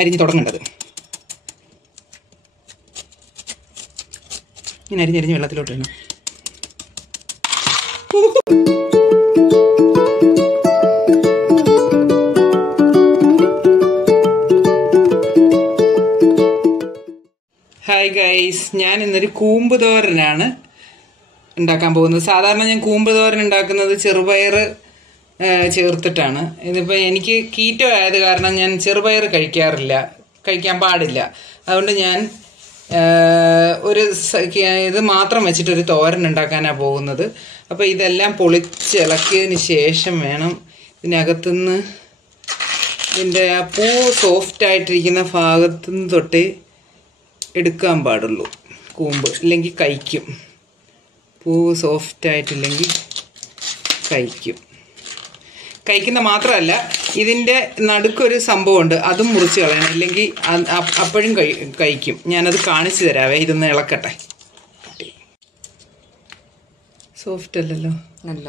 അരിഞ്ഞ് തുടങ്ങേണ്ടത്. ഇങ്ങനെ അരിഞ്ഞരിഞ്ഞ് വെള്ളത്തിലോട്ട് ഇടണം. ഹായ് ഗൈസ്, ഞാൻ ഇന്നൊരു കൂമ്പ് തോരനാണ് ഉണ്ടാക്കാൻ പോകുന്നത്. സാധാരണ ഞാൻ കൂമ്പ് തോരൻ ഉണ്ടാക്കുന്നത് ചെറുപയർ ചേർത്തിട്ടാണ്. ഇതിപ്പോൾ എനിക്ക് കീറ്റോ ആയത് കാരണം ഞാൻ ചെറുപയർ കഴിക്കാൻ പാടില്ല. അതുകൊണ്ട് ഞാൻ ഇത് മാത്രം വെച്ചിട്ടൊരു തോരൻ ഉണ്ടാക്കാനാണ് പോകുന്നത്. അപ്പോൾ ഇതെല്ലാം പൊളിച്ചിളക്കിയതിന് ശേഷം വേണം ഇതിനകത്തുനിന്ന് ഇതിൻ്റെ ആ പൂ സോഫ്റ്റായിട്ടിരിക്കുന്ന ഭാഗത്തുനിന്ന് തൊട്ട് എടുക്കാൻ പാടുള്ളൂ കൂമ്പ്, ഇല്ലെങ്കിൽ കഴിക്കും. പൂവ് സോഫ്റ്റായിട്ടില്ലെങ്കിൽ കഴിക്കുന്ന മാത്രമല്ല ഇതിൻ്റെ നടുക്കൊരു സംഭവമുണ്ട്, അതും മുറിച്ച് കളയണം, ഇല്ലെങ്കിൽ അപ്പോഴും കഴിക്കും. ഞാനത് കാണിച്ചു തരാവേ. ഇതൊന്ന് ഇളക്കട്ടെ. സോഫ്റ്റ് അല്ലല്ലോ, നല്ല.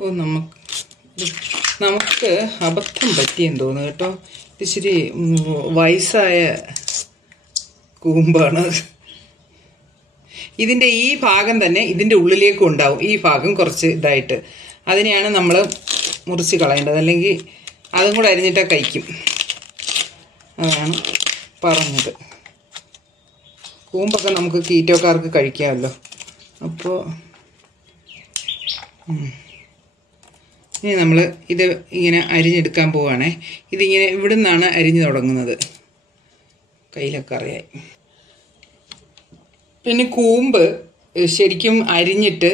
ഓ, നമുക്ക് അബദ്ധം പറ്റിയെന്ന് തോന്നുന്നു കേട്ടോ. ഇച്ചിരി വയസ്സായ കൂമ്പാണ്. ഇതിൻ്റെ ഈ ഭാഗം തന്നെ ഇതിൻ്റെ ഉള്ളിലേക്കും ഉണ്ടാവും. ഈ ഭാഗം കുറച്ച് ഇതായിട്ട് അതിനെയാണ് നമ്മൾ മുറിച്ച് കളയേണ്ടത്, അല്ലെങ്കിൽ അതും കൂടെ അരിഞ്ഞിട്ടാൽ കഴിക്കും. അതാണ് പറഞ്ഞത്. കൂമ്പൊക്കെ നമുക്ക് കീറ്റോക്കാർക്ക് കഴിക്കാമല്ലോ. അപ്പോൾ ഇനി നമ്മൾ ഇത് ഇങ്ങനെ അരിഞ്ഞെടുക്കാൻ പോവുകയാണേ. ഇതിങ്ങനെ ഇവിടെ നിന്നാണ് അരിഞ്ഞു തുടങ്ങുന്നത്. കയ്യിലൊക്കെ അറിയായി. പിന്നെ കൂമ്പ് ശരിക്കും അരിഞ്ഞിട്ട്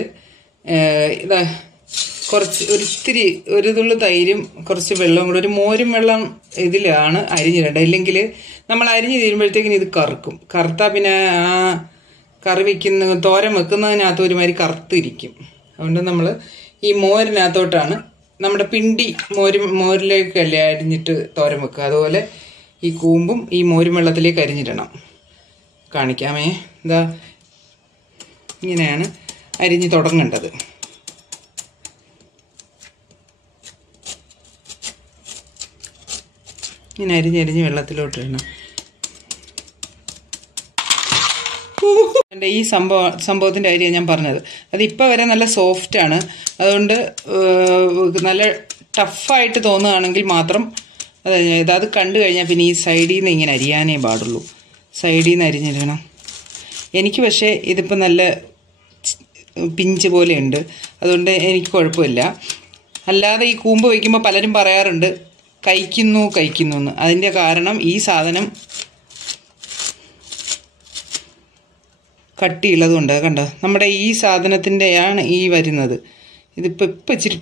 ഇതാ ഒരിത്തിരി ഒരു തുള്ളി തൈരും കുറച്ച് വെള്ളവും കൂടെ, ഒരു മോരും വെള്ളം ഇതിലാണ് അരിഞ്ഞിടേണ്ടത്. ഇല്ലെങ്കിൽ നമ്മൾ അരിഞ്ഞ് തീരുമ്പോഴത്തേക്കിന് ഇത് കറുത്താൽ പിന്നെ ആ തോരൻ വെക്കുന്നതിനകത്ത് ഒരുമാതിരി കറുത്തിരിക്കും. അതുകൊണ്ട് നമ്മൾ ഈ മോരിനകത്തോട്ടാണ്, നമ്മുടെ പിണ്ടി മോരിലേക്കല്ലേ അരിഞ്ഞിട്ട് തോരൻ വെക്കുക, അതുപോലെ ഈ കൂമ്പും ഈ മോരും വെള്ളത്തിലേക്ക് അരിഞ്ഞിടണം. കാണിക്കാമേ. ഇതാ ഇങ്ങനെയാണ് അരിഞ്ഞ് തുടങ്ങേണ്ടത്. ഇങ്ങനെ അരിഞ്ഞരിഞ്ഞ് വെള്ളത്തിലോട്ട് ഇടണം. ഈ സംഭവത്തിൻ്റെ കാര്യം ഞാൻ പറഞ്ഞത്. അതിപ്പോൾ വരെ നല്ല സോഫ്റ്റാണ്. അതുകൊണ്ട് നല്ല ടഫായിട്ട് തോന്നുകയാണെങ്കിൽ മാത്രം അത് കണ്ടു കഴിഞ്ഞാൽ പിന്നെ ഈ സൈഡിൽ നിന്ന് ഇങ്ങനെ അരിയാനേ പാടുള്ളൂ. സൈഡിൽ നിന്ന് അരിഞ്ഞിടണം. എനിക്ക് പക്ഷേ ഇതിപ്പോൾ നല്ല പിഞ്ച് പോലെ ഉണ്ട്, അതുകൊണ്ട് എനിക്ക് കുഴപ്പമില്ല. അല്ലാതെ ഈ കൂമ്പ് വയ്ക്കുമ്പോൾ പലരും പറയാറുണ്ട് കഴിക്കുന്നു എന്ന്. അതിൻ്റെ കാരണം ഈ സാധനം കട്ടിയുള്ളതുകൊണ്ട്. കണ്ടോ, നമ്മുടെ ഈ സാധനത്തിൻ്റെയാണ് ഈ വരുന്നത്. ഇതിപ്പോൾ ഇച്ചിരി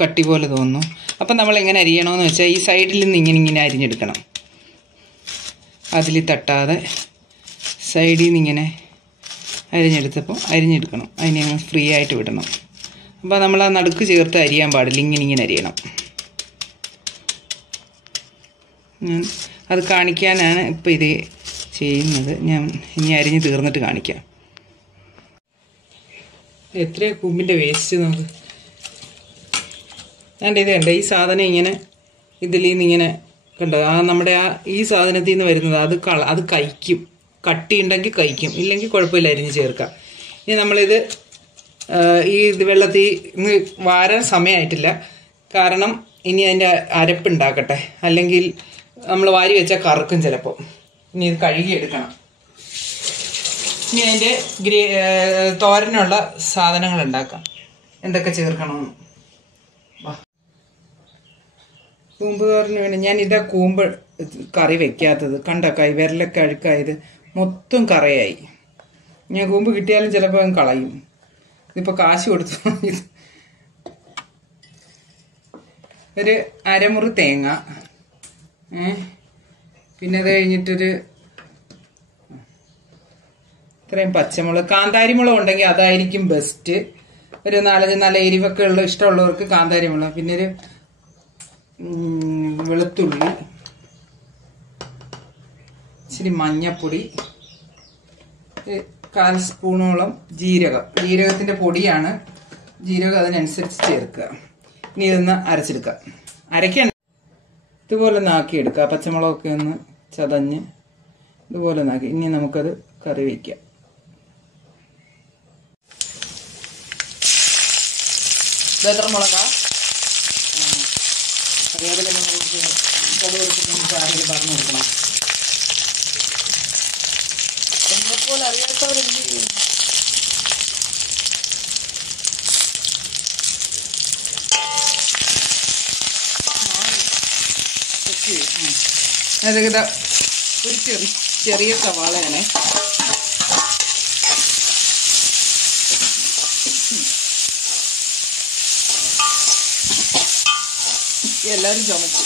കട്ടി പോലെ തോന്നുന്നു. അപ്പം നമ്മൾ എങ്ങനെ അരിയണമെന്ന് വെച്ചാൽ ഈ സൈഡിൽ നിന്ന് ഇങ്ങനെ അരിഞ്ഞെടുക്കണം. അതിൽ തട്ടാതെ സൈഡിൽ നിന്ന് ഇങ്ങനെ അരിഞ്ഞെടുക്കണം. അതിനെ ഫ്രീ ആയിട്ട് വിടണം. അപ്പോൾ നമ്മൾ ആ നടുക്ക് ചേർത്ത് അരിയാൻ പാടില്ല, ഇങ്ങനെ അരിയണം. ഞാൻ അത് കാണിക്കാനാണ് ഇപ്പോൾ ഇത് ചെയ്യുന്നത്. ഞാൻ ഇനി അരിഞ്ഞ് തീർന്നിട്ട് കാണിക്കാം. എത്രയാണ് കൂമ്പിൻ്റെ വേസ്റ്റ് നോക്ക്. ഞാൻ ഇത് കണ്ട ഈ സാധനം ഇങ്ങനെ ഇതിൽ നിന്ന് ഇങ്ങനെ കണ്ടോ, നമ്മുടെ ഈ സാധനത്തിൽ നിന്ന് വരുന്നത് അത് കഴിക്കും. കട്ടി ഉണ്ടെങ്കിൽ കഴിക്കും, ഇല്ലെങ്കിൽ കുഴപ്പമില്ല, അരിഞ്ഞ് ചേർക്കാം. ഇനി നമ്മളിത് വെള്ളത്തിൽ ഇന്ന് വാരാൻ സമയമായിട്ടില്ല, കാരണം ഇനി അതിൻ്റെ അരപ്പുണ്ടാക്കട്ടെ, അല്ലെങ്കിൽ നമ്മൾ വാരി വെച്ചാൽ കറുക്കും ചിലപ്പോൾ. ഇനി ഇത് കഴുകിയെടുക്കണം. ഇനി അതിൻ്റെ തോരനുള്ള സാധനങ്ങൾ ഉണ്ടാക്കാം. എന്തൊക്കെ ചേർക്കണമെന്ന്. കൂമ്പ് തോരന് വേണ്ടി ഞാൻ കൂമ്പ് കറി വെക്കാത്തത് കണ്ട, വിരലൊക്കെ അഴുക്കായത് മൊത്തം കറയായി. ഞാൻ കൂമ്പ് കിട്ടിയാലും ചിലപ്പോൾ കളയും. ഇതിപ്പോൾ കാശ് കൊടുത്തു. ഒരു അരമുറി തേങ്ങ, പിന്നെ അത് കഴിഞ്ഞിട്ടൊരു ഇത്രയും പച്ചമുളക്, കാന്താരി മുളക് ഉണ്ടെങ്കിൽ അതായിരിക്കും ബെസ്റ്റ്. ഒരു 4 നല്ല എരിവൊക്കെ ഇഷ്ടമുള്ളവർക്ക് കാന്താരി മുളക്, പിന്നെ ഒരു വെളുത്തുള്ളി, ഇച്ചിരി മഞ്ഞപ്പൊടി, 1/4 സ്പൂണോളം ജീരകത്തിൻ്റെ പൊടിയാണ്. ജീരകം അതിനനുസരിച്ച് ചേർക്കുക. ഇനി ഇതൊന്ന് അരച്ചെടുക്കുക. അരയ്ക്കണ്ട, ഇതുപോലെ നാക്കിയെടുക്കുക. പച്ചമുളകൊക്കെ ഒന്ന് ചതഞ്ഞ് ഇതുപോലെ നാക്കി. ഇനി നമുക്കത് കറി വയ്ക്കാം. എത്ര മുളകാ? കറിവേപ്പില ആരെങ്കിലും പറഞ്ഞു കൊടുക്കണം. എന്നെപ്പോലെ അറിയാത്തവരെന്ത് ചെയ്യും? അതായത് ഒരു ചെറിയ സവാളയാണ്. എല്ലാവരും ചുമച്ചു.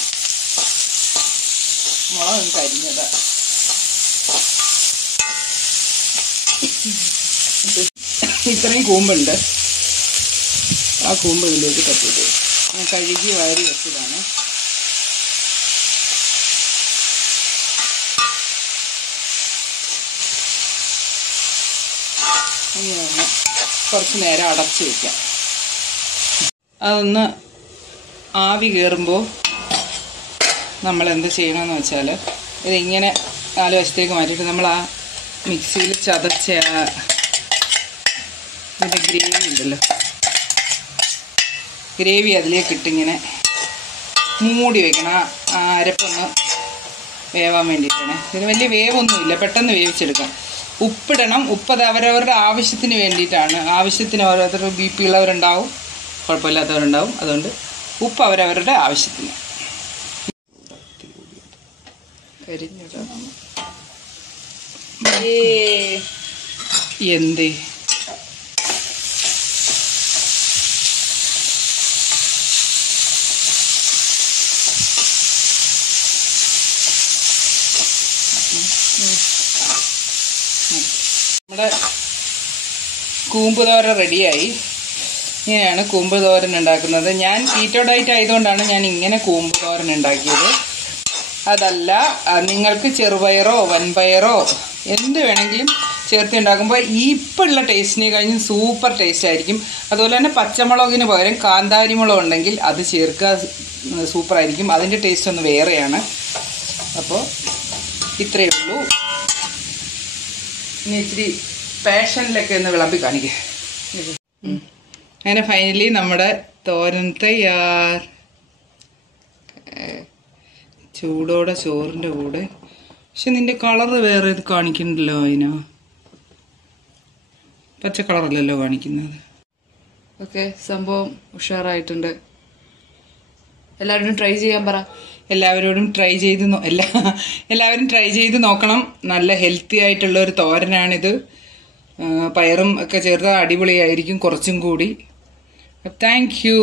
മുളക് കരിഞ്ഞതാ. ഇത്രയും കൂമ്പുണ്ട്. ആ കൂമ്പ് ഇതിലേക്ക് തട്ടിയിട്ട് ഞാൻ കഴുകി വാരി വെച്ചതാണ്. ഇങ്ങനെ കുറച്ച് നേരം അടച്ചു വയ്ക്കാം. അതൊന്ന് ആവി കയറുമ്പോൾ നമ്മൾ എന്ത് ചെയ്യണമെന്ന് വെച്ചാൽ ഇതിങ്ങനെ 4 വശത്തേക്ക് മാറ്റിയിട്ട് നമ്മൾ ആ മിക്സിയിൽ ചതച്ച ഇതിൻ്റെ ഗ്രേവി ഉണ്ടല്ലോ, ഗ്രേവി അതിലേക്ക് ഇട്ടിങ്ങനെ മൂടി വയ്ക്കണം. ആ അരപ്പൊന്ന് വേവാൻ വേണ്ടിയിട്ടാണ്. ഇതിന് വലിയ വേവൊന്നുമില്ല, പെട്ടെന്ന് വേവിച്ചെടുക്കാം. ഉപ്പിടണം. ഉപ്പ് അത് അവരവരുടെ ആവശ്യത്തിന് വേണ്ടിയിട്ടാണ്. ആവശ്യത്തിന് ഓരോരുത്തർ BP ഉള്ളവരുണ്ടാവും, കുഴപ്പമില്ലാത്തവരുണ്ടാവും. അതുകൊണ്ട് ഉപ്പ് അവരവരുടെ ആവശ്യത്തിന്. കരിഞ്ഞിടണം. എന്തേ നമ്മുടെ കൂമ്പ് തോരൻ റെഡിയായി. ഇങ്ങനെയാണ് കൂമ്പ് തോരൻ ഉണ്ടാക്കുന്നത്. ഞാൻ കീറ്റോ ഡയറ്റ് ആയതുകൊണ്ടാണ് ഞാൻ ഇങ്ങനെ കൂമ്പ് തോരൻ ഉണ്ടാക്കിയത്. അതല്ല, നിങ്ങൾക്ക് ചെറുപയറോ വൻപയറോ എന്ത് വേണമെങ്കിലും ചേർത്ത് ഉണ്ടാക്കുമ്പോൾ ഈ ഇപ്പോഴുള്ള ടേസ്റ്റിനെ കഴിഞ്ഞ് സൂപ്പർ ടേസ്റ്റ് ആയിരിക്കും. അതുപോലെ തന്നെ പച്ചമുളകിന് പകരം കാന്താരി മുളക് ഉണ്ടെങ്കിൽ അത് ചേർക്കുക, സൂപ്പറായിരിക്കും. അതിൻ്റെ ടേസ്റ്റ് ഒന്ന് വേറെയാണ്. അപ്പോൾ ഇത്രയേ ഉള്ളൂ. ഇനി ഇച്ചിരി പാഷനിലൊക്കെ ഒന്ന് വിളമ്പി കാണിക്കുക. അങ്ങനെ ഫൈനലി നമ്മുടെ തോരൻ തയ്യാർ. ചൂടോടെ ചോറിൻ്റെ കൂടെ. പക്ഷെ നിന്റെ കളറ് വേറെ ഇത് കാണിക്കണ്ടല്ലോ. അതിനാ പച്ച കളറല്ലല്ലോ കാണിക്കുന്നത്. ഓക്കെ, സംഭവം ഉഷാറായിട്ടുണ്ട്. എല്ലാവരും ട്രൈ ചെയ്യാൻ പറ. എല്ലാവരോടും ട്രൈ ചെയ്ത് എല്ലാവരും ട്രൈ ചെയ്ത് നോക്കണം. നല്ല ഹെൽത്തി ആയിട്ടുള്ള ഒരു തോരനാണിത്. പയറും ഒക്കെ ചേർത്ത് അടിപൊളിയായിരിക്കും കുറച്ചും കൂടി. Thank you.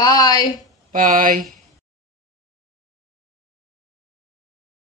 ബൈ. ബൈ.